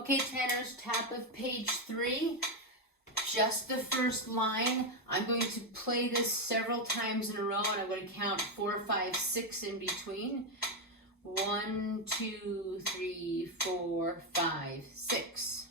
Okay, tenors, top of page 3, just the first line. I'm going to play this several times in a row, and I'm going to count 4, 5, 6 in between. 1, 2, 3, 4, 5, 6.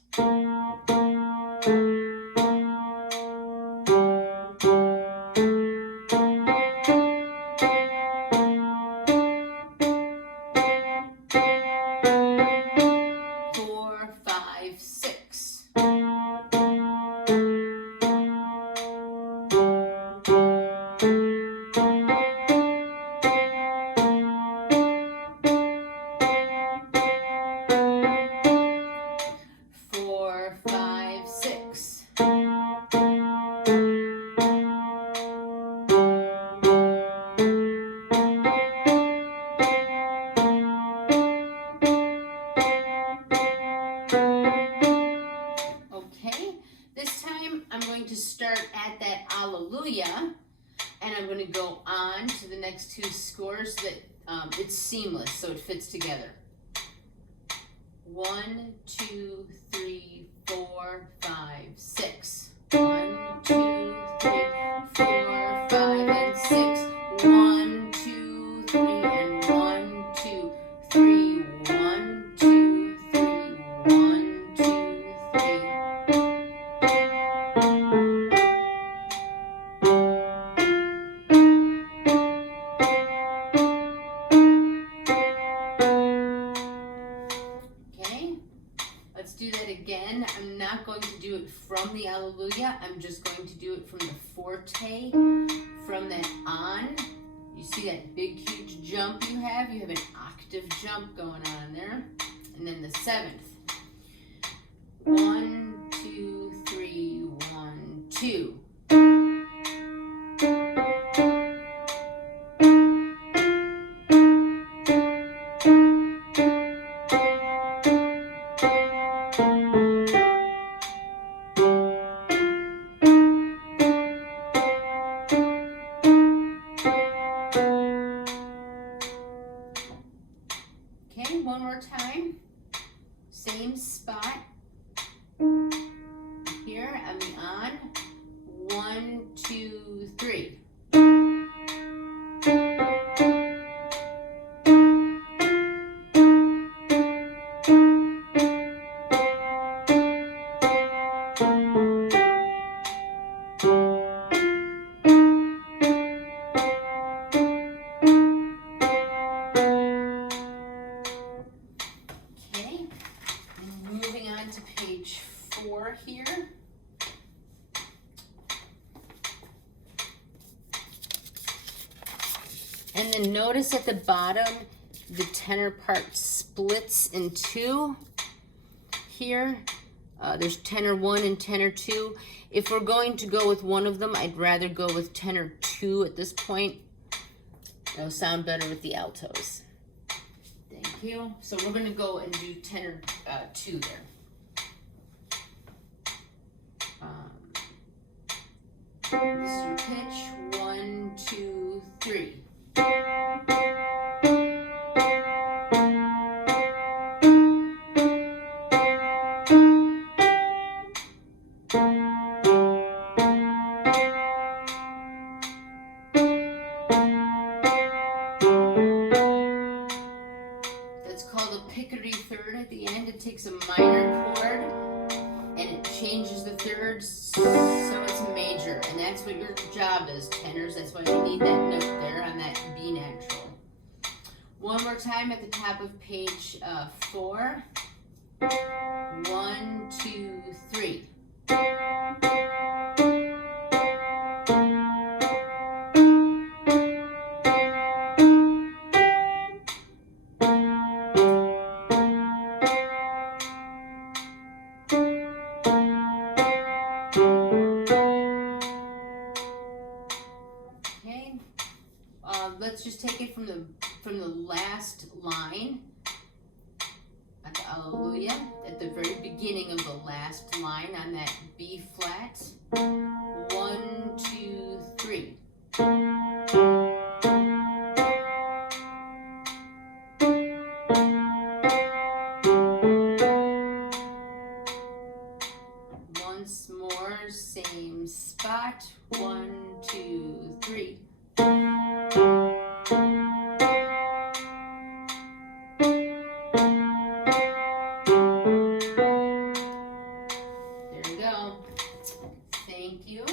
Okay, this time I'm going to start at that Alleluia, and I'm going to go on to the next 2 scores so that it's seamless, so it fits together. 1, 2, 3, 4, 5, 6. 1, 2, 3, 4, 5, and 6. 1, 2, 3, and 1, 2, 3. 1, 2, 3, 1, 2, 3. Okay, let's do that again. I'm not going to do it from the Alleluia. I'm just going to do it from the forte, from that on. You see that big, huge jump you have? You have an octave jump going on there. And then the 7th. 1, 2, 3, 1, 2. Okay, one more time. Same spot. Here on the on. 1, 2, 3. Okay, moving on to page 4 here. And then notice at the bottom, the tenor part splits in 2 here. There's tenor 1 and tenor 2. If we're going to go with one of them, I'd rather go with tenor 2 at this point. It'll sound better with the altos. Thank you. So we're going to go and do tenor 2 there. This is your pitch. 1, 2, 3. That's called a picardy third at the end. It takes a minor chord and it changes the thirds so it's major, and that's what your job is, tenors. That's why you need that note there on that B natural. One more time at the top of page 4. 1, 2, 3. Okay, let's just take it from the last line at the Alleluia, at the very beginning of the last line on that B flat. 1, 2, 3. same spot. 1, 2, 3. There you go. Thank you.